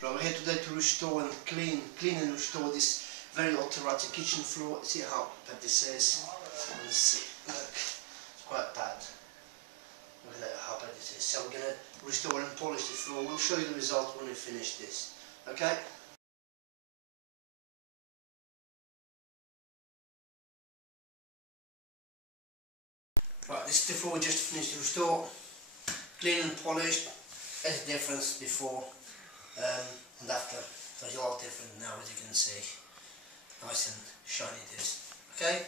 Right, we're here today to restore and clean and restore this very old terrazzo kitchen floor. See how bad this is? Let's see. Look, it's quite bad. Look at that, how bad this is. So we're going to restore and polish the floor. We'll show you the result when we finish this. Okay? Right, this is the floor we just finished to restore. Clean and polished. There's a difference before and after. So it's a lot different now, as you can see. Nice and shiny it is. Okay?